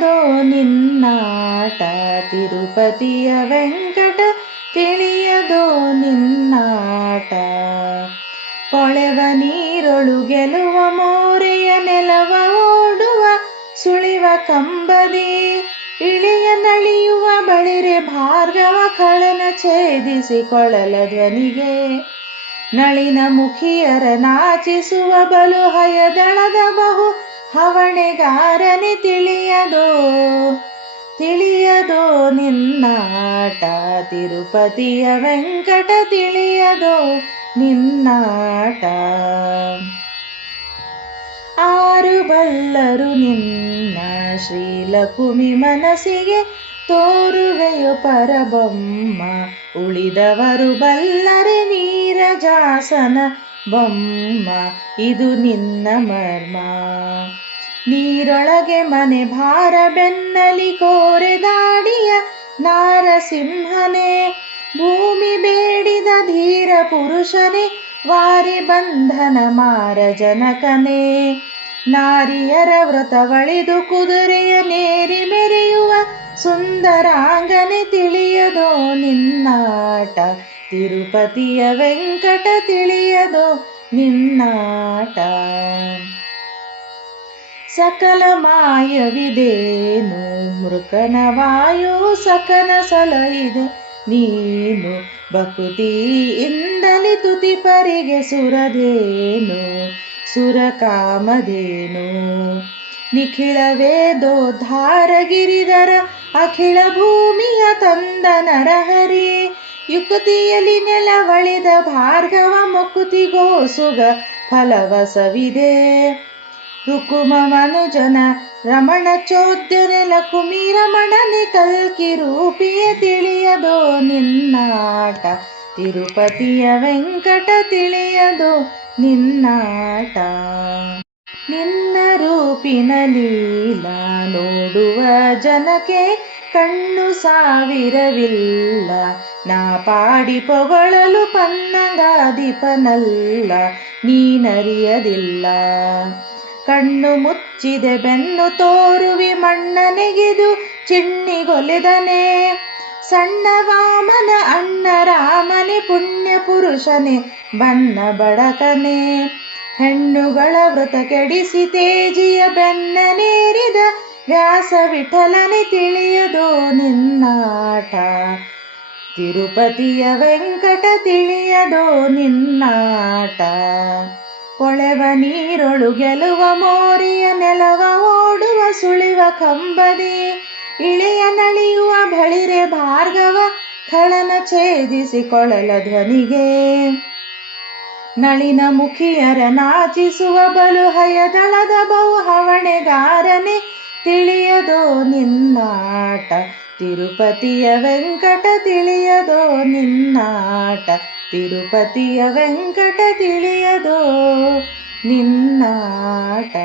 ತಿಳಿಯದೋ ನಿನ್ನಾಟ ತಿರುಪತಿಯ ವೆಂಕಟ ತಿಳಿಯದೋ ನಿನ್ನಾಟ. ಕೊಳೆವ ನೀರೊಳು ಗೆಲುವ ಮೋರೆಯ ನೆಲವ ಓಡುವ ಸುಳಿವ ಕಂಬದಿ ಇಳಿಯ ನಳಿಯುವ ಬಳಿರೆ ಭಾರ್ಗವ ಖಳನ ಛೇದಿಸಿ ಕೊಳಲ ಧ್ವನಿಗೆ ನಳಿನ ಮುಖಿಯರ ನಾಚಿಸುವ ಬಲು ಹಯದಳದ ಬಹು ಹವಣೆಗಾರನೆ ತಿಳಿಯದೋ ತಿಳಿಯದೋ ನಿನ್ನಾಟ ತಿರುಪತಿಯ ವೆಂಕಟ ತಿಳಿಯದೋ ನಿನ್ನಾಟ. ಆರು ಬಲ್ಲರು ನಿನ್ನ ಶ್ರೀಲಕುಮಿ ಮನಸ್ಸಿಗೆ ತೋರುವೆಯೋ ಪರಬೊಮ್ಮ ಉಳಿದವರು ಬಲ್ಲರೆ ನೀರಜಾಸನ ಬೊಮ್ಮ ಇದು ನಿನ್ನ ಮರ್ಮ. ನೀರೊಳಗೆ ಮನೆ ಭಾರ ಬೆನ್ನಲಿ ಕೋರೆ ದಾಡಿಯ ನಾರಸಿಂಹನೇ ಭೂಮಿ ಬೇಡಿದ ಧೀರ ಪುರುಷನೇ ವಾರಿ ಬಂಧನ ಮಾರ ಜನಕನೇ. ನಾರಿಯರ ವ್ರತವಳಿದು ಕುದುರೆಯ ನೇರಿ ಮೆರೆಯುವ ಸುಂದರಾಂಗನೆ ತಿಳಿಯದೋ ನಿನ್ನಾಟ ತಿರುಪತಿಯ ವೆಂಕಟ ತಿಳಿಯದೋ ನಿನ್ನಾಟ. ಸಕಲ ಮಾಯವಿದೇನು ಮೃಕನ ವಾಯು ಸಕನ ಸಲಹಿದೆ ನೀನು ಭಕುತಿಯಿಂದಲಿ ತುತಿಪರಿಗೆ ಸುರದೇನು ಸುರಕಾಮಧೇನು. ನಿಖಿಳ ವೇದೋದ್ಧಾರ ಗಿರಿಧರ ಅಖಿಳ ಭೂಮಿಯ ತಂದ ನರಹರಿ ಯುಕ್ತಿಯಲ್ಲಿ ನೆಲವಳಿದ ಭಾರ್ಗವ ಮುಕುತಿಗೋಸುಗ ಫಲವಸವಿದೆ. ರುಕುಮ ಮನುಜನ ರಮಣ ಚೋದ್ಯನೆ ಲಕುಮಿ ರಮಣನೆ ಕಲ್ಕಿ ರೂಪಿಯ ತಿಳಿಯದೋ ನಿನ್ನಾಟ ತಿರುಪತಿಯ ವೆಂಕಟ ತಿಳಿಯದೋ ನಿನ್ನಾಟ. ನಿನ್ನ ರೂಪಿನ ಲೀಲಾ ನೋಡುವ ಜನಕ್ಕೆ ಕಣ್ಣು ಸಾವಿರವಿಲ್ಲ. ನಾ ಪಾಡಿ ಪೊಗಳಲು ಪನ್ನಗಾದಿಪನಲ್ಲ ನೀನರಿಯದಿಲ್ಲ. ಕಣ್ಣು ಮುಚ್ಚಿದೆ ಬೆನ್ನು ತೋರುವಿ ಮಣ್ಣ ನೆಗೆದು ಚಿಣ್ಣಿಗೊಲೆದನೆ ಸಣ್ಣ ವಾಮನ ಅಣ್ಣ ರಾಮನೆ ಪುಣ್ಯ ಪುರುಷನೆ ಬನ್ನ ಬಡಕನೆ. ಹೆಣ್ಣುಗಳ ವ್ರತ ಕೆಡಿಸಿ ತೇಜಿಯ ಬೆನ್ನನೇರಿದ ವ್ಯಾಸ ವಿಠಲನೆ ತಿಳಿಯದೋ ನಿನ್ನಾಟ ತಿರುಪತಿಯ ವೆಂಕಟ ತಿಳಿಯದೋ ನಿನ್ನಾಟ. ಕೊಳೆವ ನೀರೊಳು ಗೆಲುವ ಮೋರಿಯ ನೆಲವ ಓಡುವ ಸುಳಿವ ಕಂಬದಿ ಇಳೆಯ ನಳಿಯುವ ಬಳಿರೆ ಭಾರ್ಗವ ಖಳನ ಛೇದಿಸಿ ಕೊಳಲ ಧ್ವನಿಗೆ ನಳಿನ ಮುಖಿಯರ ನಾಚಿಸುವ ಬಲು ಹಯದಳದ ಬಹು ಹವಣೆಗಾರನೆ ತಿಳಿಯದೋ ನಿನ್ನಾಟ ತಿರುಪತಿಯ ವೆಂಕಟ ತಿಳಿಯದೋ ನಿನ್ನಾಟ ತಿರುಪತಿಯ ವೆಂಕಟ ತಿಳಿಯದೋ ನಿನ್ನಾಟ.